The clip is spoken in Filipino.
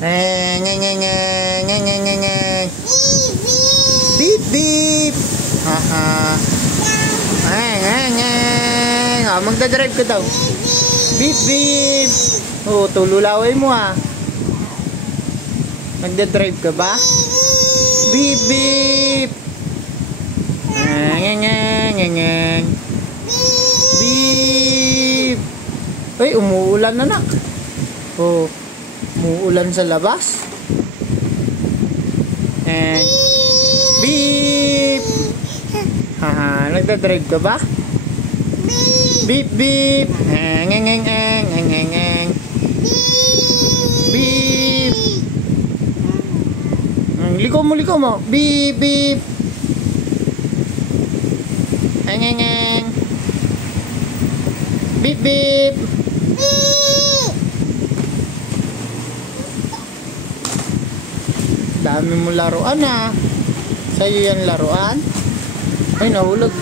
Ngeng, ngeng, ngeng, ngeng, ngeng, ngeng, ngeng. Beep, beep. Haha. Ngeng, ngeng, ngeng. Oh, magdadrive ka daw. Beep, beep. Oh, tululaway mo ah. Magdadrive ka ba? Beep, beep. Ngeng, ngeng, ngeng, ngeng. Beep. Ay, umuulan na nak. Oh, umuulan sa labas. Beep. Haha, nagdadrive ka ba? Beep, beep. Ngeng, ngeng, ngeng, ngeng, ngeng, ngeng. Beep. Liko mo. Beep, beep. Ngeng, ngeng, ngeng. Beep, beep. Dami mo laruan ah. Sa'yo yan laruan. Ay, nahulog.